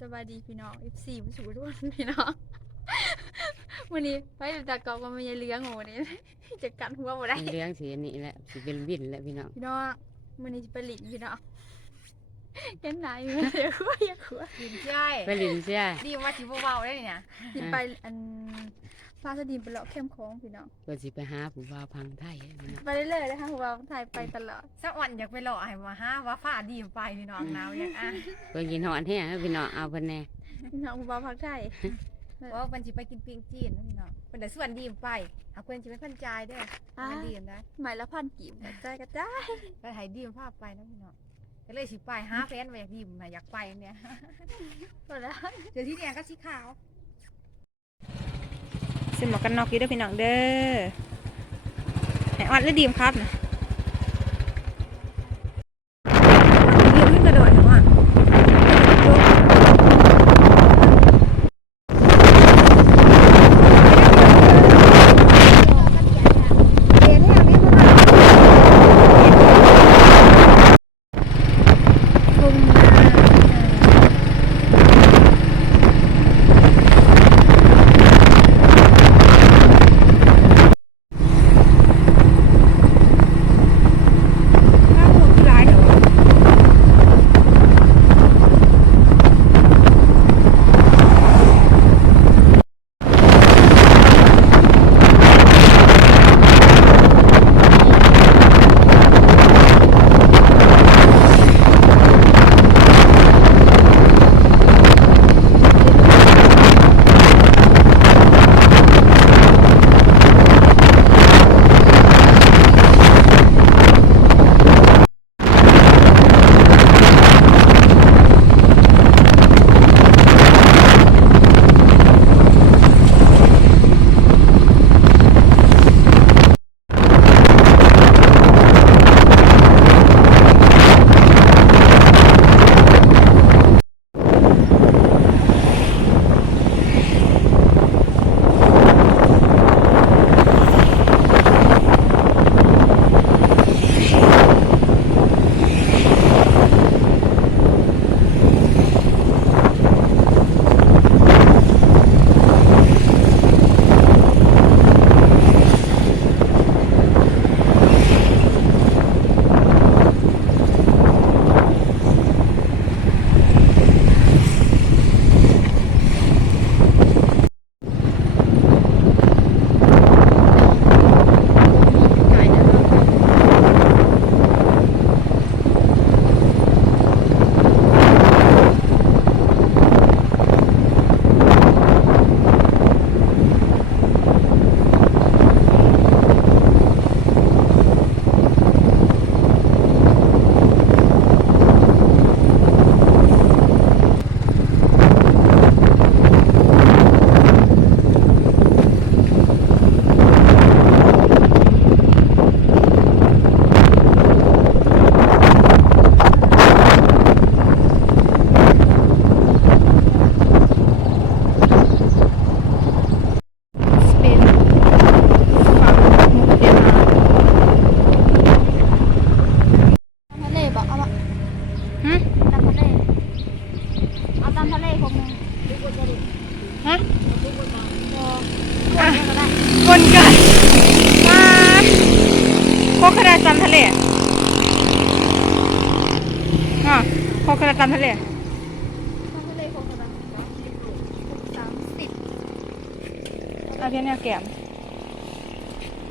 สบายดีพี่น้อง F4 ผู้สูงรุ่นพี่น้องวันนี้ไปตากอบก็ไม่ยายเลี้ยงโหนี่จะกันหัวบ่ได้เลี้ยงสีอันนี้แหละสิเป็นวินแหละพี่น้องพี่น้องวันนี้จะไปหลินพี่น้องเห็นไหนมีเสียหัวอยากหัวดินใช่ไปลินเสียดีว่าสิบ่เบาได้นี่นะสิไปอัน พาสดินไปเลาะเข้มของพี่น้องเพื่อสิไปหาผู้บ่าวพังไทยพี่น้องไปเรื่อยๆนะคะหัวไทยไปตลอดสักวันอยากไปหล่อให้มาหาว่าฟ้าดีไปพี่น้องหนาวอยากอะเพื่อกินหอนแท้พี่น้องเอาเพิ่นแน่พี่น้องหัวพักไทยว่าเพิ่นสิไปกินปิ้งจีนนะพี่น้องเพิ่นได้ส่วนดีมไปหาเพิ่นสิเป็นคนจ่ายเด้ออ่ามันดีมได้หมายละพันกีบใจกระจายไปให้ดีมพาไปนะพี่น้องก็เลยสิไปหาแฟนว่าอยากดีมน่ะอยากไปเนี่ยหมดแล้วเจอที่แดงก็สีขาว ซื้อหมวกกันน็อกอยู่ด้วยพี่น้องเด้อไหนออดหรือดีมครับนะ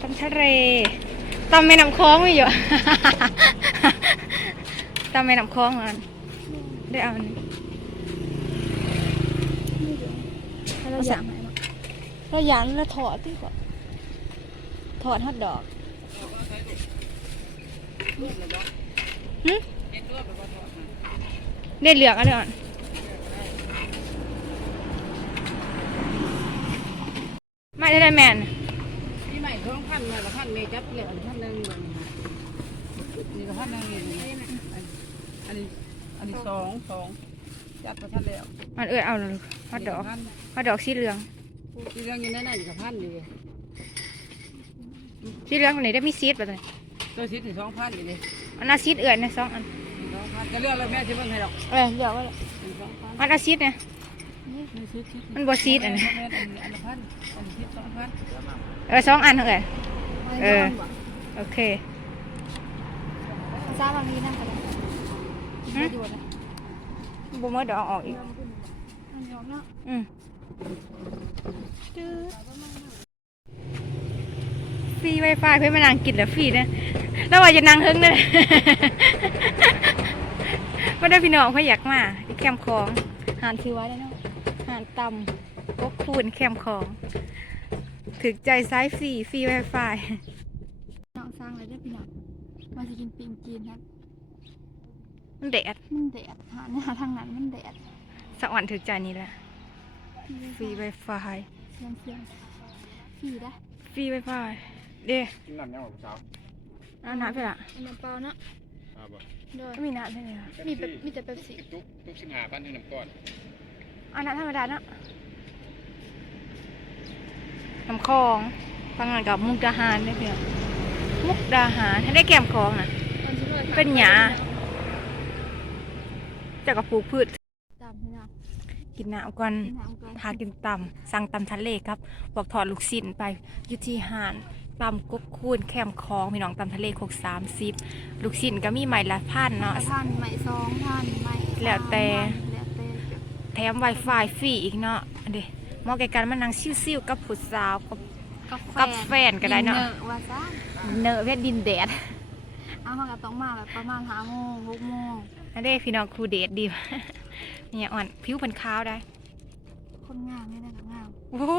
ตามทะเลตามแม่น้ำคลองไม่อยู่ตามแม่น้ำคลองมันได้เอาเราอยากไหมเราอยากเราถอดดีกว่าถอดฮอตดอกได้เหลือกอะไรก่อนไม่ได้ได้แมนพี่ใหม่ ท้องพันมาละพันเมจับเหลือพันนึงนี่ก็พันนึงนี่อันนี้อันนี้สองสองจับไปพันแล้วมันเอื้อเอาเลยฮอตดอกฮอตดอกสีเหลืองที่เรื่องอยู่นั่นน่ะอยู่กับพันอยู่สีเหลืองคนไหนได้มีซีดป่ะเลยตัวชิดถึงสองพันอยู่เลยอันน่าซีดเอื้อยนะสองอันสองพันก็เรื่องแล้วแม่จะเบิ่งให้ดอกเออเดี๋ยวว่าสองพันมันเอาซีดเนี่ยนี่ซื้อคิด มันบ่ซีดอันนี้อันนี้อันละพันอันนี้คิดสองพันเออสองอันเท่าไหร่เออโอเคทราบบางทีนั่งกันเลยฮะอยู่นะบ่เมื่อเดี๋ยวเอาออกอีกมันยอมเนาะอืมฟรีไวไฟเพื่อนมานั่งกินแล้วฟรีนะแล้วว่าจะนั่งเฮิงเลยว่าได้พี่น้องเขาอยากมาที่แคมป์ของหานชื่อไว้ได้เนาะหาน ตำก็คูณแคมป์ของ ถึกใจซ้ายฟรีฟรีไวไฟน้องสร้างเลยได้อพี่น้องมาสิกินปิงจีนครับมันแดดมันแดดหาเนี่ยทางนั้นมันแดดสวรรค์ถึกใจนี่แหละฟรีไวไฟเสียงเสียงพี่ได้ฟรีไวไฟเด้กินน้ำยังหรอผู้สาวเอาหนาไปละเอาน้ำเปล่าเนาะอ่าบ่โดยไม่มีหนาใช่ไหมคะมีแบบมีแต่เป๊ปซี่ตุ๊กตุ๊กสิบห้าพันหนึ่งน้ำก้อนเอาหนาธรรมดาเนาะน้ำคลองฟังงานกับมุกดาหารได้เพียงมุกดาหารให้ได้แก้มคลองน่ะตอนที่เราเป็นหยาเจะกับปลูกพืชตามพี่น้องกินน้ำก่อนกินน้ำก่อนหากินตำสั่งตำทะเลครับ บอกถอดลูกชิ้นไปอยุที่หานตำกบคูนแคมคลองพี่น้องตำทะเลโคกสามสิบลูกชิ้นก็มีใหม่ละพันเนาะพันใหม่สองพันใหม่แล้วแต่ แล้วแต่แถม Wi-Fi ฟรีอีกเนาะอันเดเหมอแก่การมานั่งซิ่วๆกับผู้สาวกับกับกับแฟนก็ได้เนาะดิอว่าซ่าเนอเพชรดินแดดเอาเขาก็ต้องมาแบบประมาณห้าโมงหกโมงอันเด้พี่น้องครูเดทดีเนี่ยอ่อนผิวพันขาวได้คนงามไม่ได้กับงามโอ้โห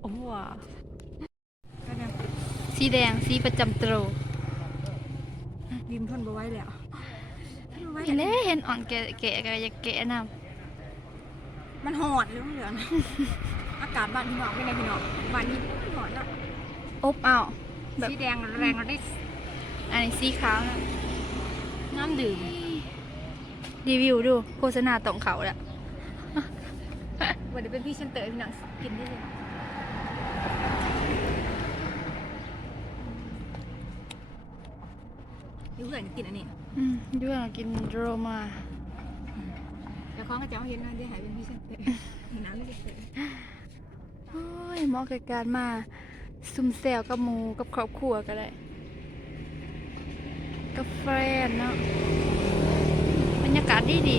โอ้โหว้าวสีแดงสีประจำตรูดิมทนบ่ไหว้แล้ว เห็นเลยเห็นอ่อนแก่แก่ก็อยากแก่นมันหอดหรือมันเหลือง อากาศบ้านพี่น้องเป็นไงพี่น้องบ้านนี้หอดเนาะำอบอ้าวแบบ สีแดงแรงระดิอันนี้สีขาวนะน้ำดื่มรีวิวดูโฆษณาตรงเขาแหละวันนี้เป็นพี่เชนเตอร์พี่น้องกินได้เลยยูเพื่อนกินอันนี้อืม ด้วยกินโรมาแล้วเขาก็จะเอาเห็นนะเดี๋ยวหายเป็นพี่เชนเตอร์น้ำไม่ได้เตอร์โอ้ยเหมาะกับการมาซุ่มแซวกับหมูกับครอบครัวก็ได้ กับแฟนเนาะบรรยากาศดีดี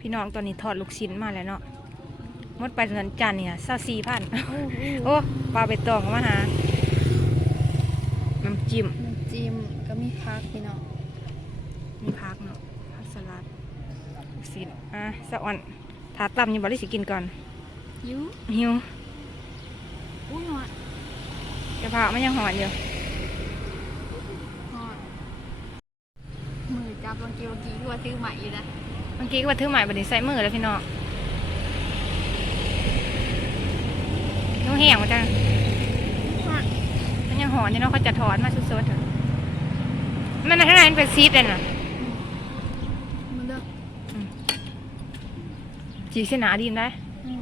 พี่น้องตอนนี้ถอดลูกชิ้นมาแล้วเนาะหมดไปเดือนจันทร์เนี่ยเศร้าสี่พันโอ้ปลาไปตองก็มาหา น้ำจิ้ม น้ำจิ้มก็มีพักพี่น้องมีพักเนาะผักสลัดลูกชิ้นอะสะอ่อนถาตำอยังบริสิกินก่อนยูหิวอุ้ยหอดกระเพรามันยังหอนอยู่หอดมือจับบางกีบางกีก็ว่าซื้อใหม่อยู่นะเมื่อกี้ก็ว่าถือใหม่บัดนี้ใส่มือแล้วพี่น้องนุ่งแห้งมาจังมัน ยังหอนอยู่เนาะเขาจะถอนมาสดๆเถอะมันข้างในมันเป็นซีดเลยน่ะมันเด้อจีเสนาดีมได้อืม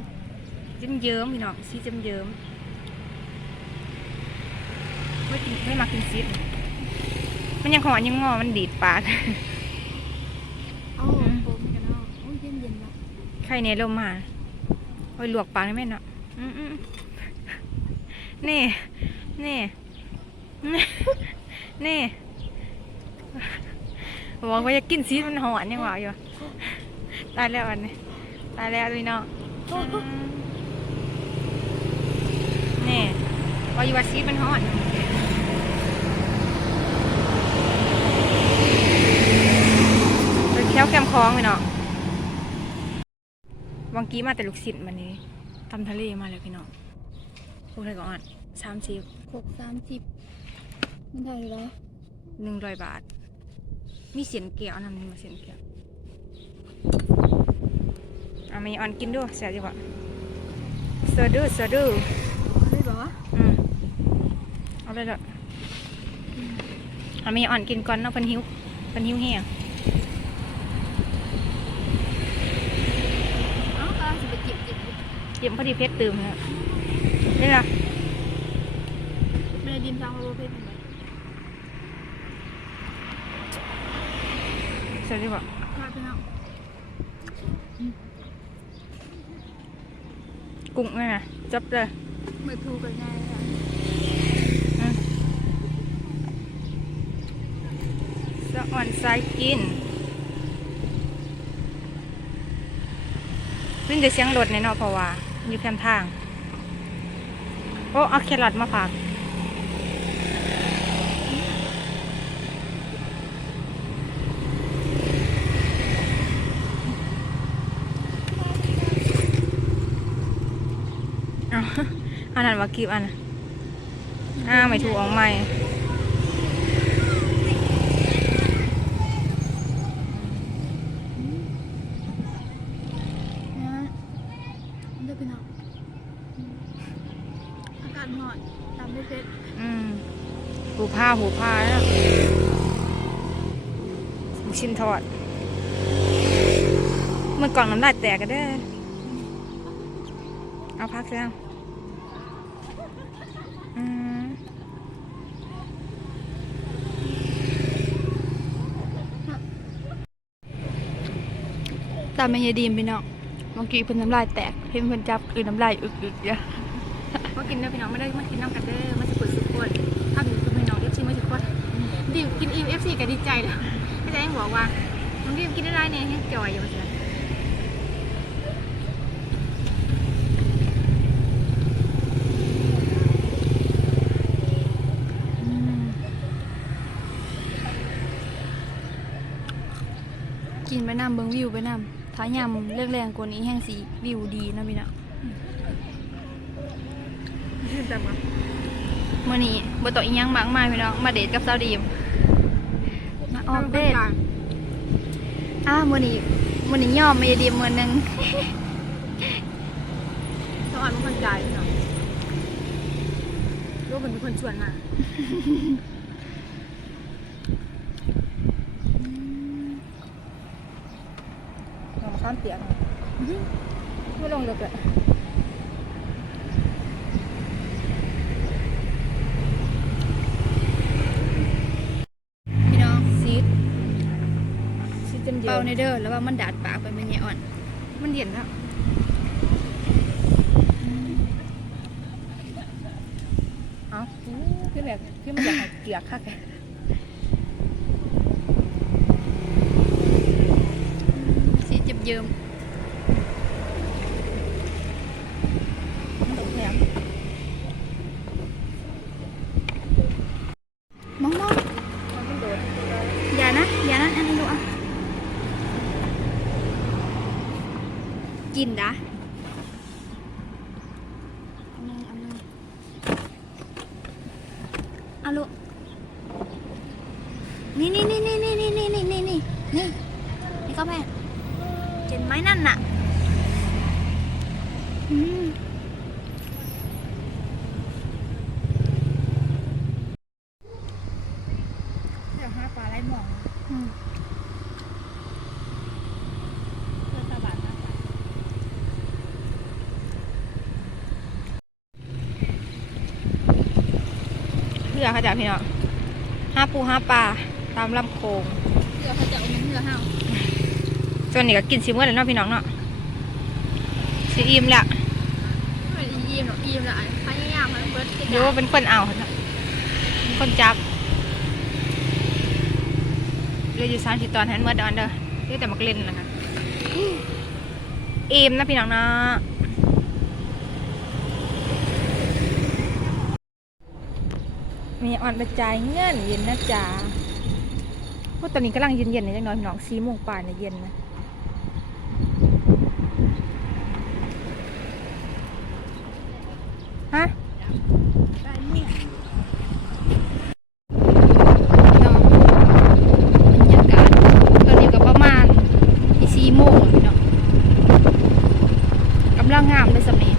จิ้มเยิ้มพี่น้องซีจิ้มเยิ้มไม่กินไม่มากินซีดมันยังหอนยังงอมันดีดปากเอาโฟมกันเอาโอ้ยเย็นเย็นๆละไข่เนยลมมาโอ้ยลวกปากได้ไหมเนาะอืมอืมนี่ นี่ นี่บอกว่าอยากกินซีดมันหอนยังหวาอยู่ตายแล้วอันนี้ตายแล้วพี่น้องนี่ว่าอยู่ว่าซีดมันหอนไปเที่ยวแคมคลองพี่น้องวังกี้มาแต่ลูกศิษย์มันนี้ทำทะเลมาเลยพี่น้องพูดอะไรก่อนสามสิบหกสามสิบ มันได้เลยหนึ่งร้อยบาท มีเสียนเกี่ยวนำหนึ่งมาเสียนเกี่ยวเอามีออนกินด้วยเสียดีกว่าสวัสดีสวัสดีได้บอกว่าอืมเอาเลยเด้อเอามีออนกินก่อนเนาะเพิ่นหิวเพิ่นหิวแห้งเอ้ากำลังจะไปจิบจิบจิบเยี่ยมพอดีเพชรตื่มแล้วนี่ล่ะไม่ได้ดินทางโรเพชรเป็นไง สวัสดีบ่มาพี่น้องกุ้งนี่นะจับเลยมือทูกันง่ายค่ะสะอ่อนสายกินเพิ่งจะเสียงรถในเนาะเพราะว่าอยู่แคมทาง โอ้เอาแครอทมาฝาก เอา อั นนั้นว่ากีบอันน่ะอ่าไม่ถูกออกใหม่นะเด้อพี่น้องอากาศหอนตามด้วยเพชรอืมหูผ้าหูผ้าแล้วลูกชิ้นทอด เมื่อก่อนน้ำลายแตกกันเด้อเอาพักแล้วอืม ตามแม่ยายดีมพี่น้องเมื่อกี้เพิ่นน้ำลายแตกเห็นเพิ่นจับคือน้ำลายอึกๆอย่ามากินเด้อพี่น้องไม่ได้มากินน้ำกันเด้อมาสิเปิดสุกคนถ้าอยู่กับพี่น้องเอฟซีมาสิคนดิวกินอิ่มเอฟซีก็ดีใจแล้วก็จะยังบอกว่าน้องดิวกินได้ไรเนี่ยให้จอยอยู่ว่าซั่นอืมกินไปน้ำเบิ่งวิวไปน้ำ ถ้ายำแรงๆกว่านี้แห้งสีวิวดีนะพี่น้องมื่อนี้บ่ต้องอีหยังมากมายพี่น้องมาเดทกับสาวดีมมาออกเดทอ้ามื่อนี้มื่อนี้ยอมไม่ดีมื่อหนึงสวรรค์เป็นคนจ่ายพี่น้องรู้เป็นคนชวนมา องข้ามเตียงไม่ลงเลยพี่น้องซีดซีดจนเยเป่าอะในเด้อแล้วว่ามันดาดปากไปเป็นไงอ่อน มันเย็นแล้วเอาคือแบบคือมันอยากให้เกลือคักแกสีเจ็บเยิ มมันต้องแถมมองมองมันต้องโดนอย่า นไหมนั่นน่ะเดี๋ยวหาปลาไหลหมองเพื่อสะบัดนะเพื่อขาจะพี่เนาะห้าปูห้าปลาตามลำโคงเรือเขาจะเอาเงินเรือห้า วจนนี่ก็กินซิเมื่อเลยเนาะพี่น้องเนาะสิอิ่มแล้วไม่ได้ยิ้มหรอกยิ้มละพยายามให้เบิร์ดกินเดี๋ยวว่าเป็นคนเอาค่ะเป็นคนจับเรืออยู่สามสิตอนแทนเมื่อดอนเด้อเรียกแต่มักเล่นนะคะอิ่มนะพี่น้องเนาะมีอ่อนไปจ่ายเงินเย็นนะจ๊ะพวกตอนนี้กำลังเย็นๆนะจังน้อยพี่น้องสี่โมงป่านเนี่ยเย็นนะฮะ เนาะบรรยากาศตอนนี้ก็ประมาณสี่โมงแล้วพี่เนาะกำลังงามเลยสำนี้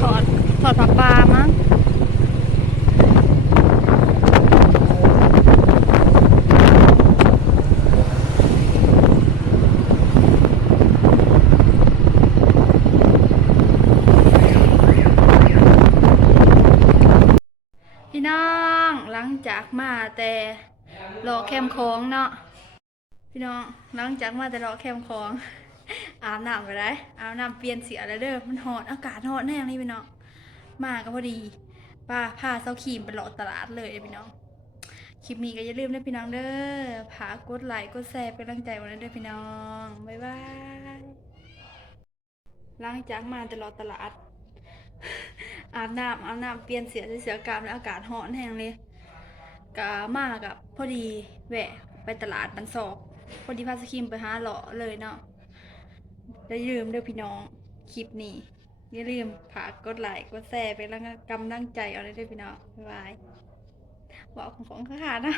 ถอดถอดผ้าปลามั้งพี่น้องหลังจากมาแต่ รอแคมโค้งเนาะพี่น้องหลังจากมาแต่รอแคมโค้งอาบน้ำไปได้อาบน้ำเปลี่ยนเสียแล้วเด้อมันหอนอากาศหอนแน่นี่พี่น้องมาก็พอดีป้าพาเซาครีมไปเลาะตลาดเลยพี่น้องคลิปนี้ก็อย่าลืมนะพี่น้องเด้อผากดไลค์กดแชร์เป็นกำลังใจวันนั้นเด้อพี่น้องบ๊ายบายหลังจากมาแต่เลาตลาดอาบน้ำอาบน้ำเปลี่ยนเสียใส่เสียกามแล้วอากาศหอนแห้งเลย กามากับพอดีแหวะไปตลาดบันศอบพอดีพาสคิมไปหาหล่อเลยเนาะอย่าลืมเด้อพี่น้องคลิปนี้อย่าลืมฝากกดไลค์กดแชร์เป็นกำลังใจเอาเลยเด้อพี่น้องบ๊ายบายบอกของของขาดนะ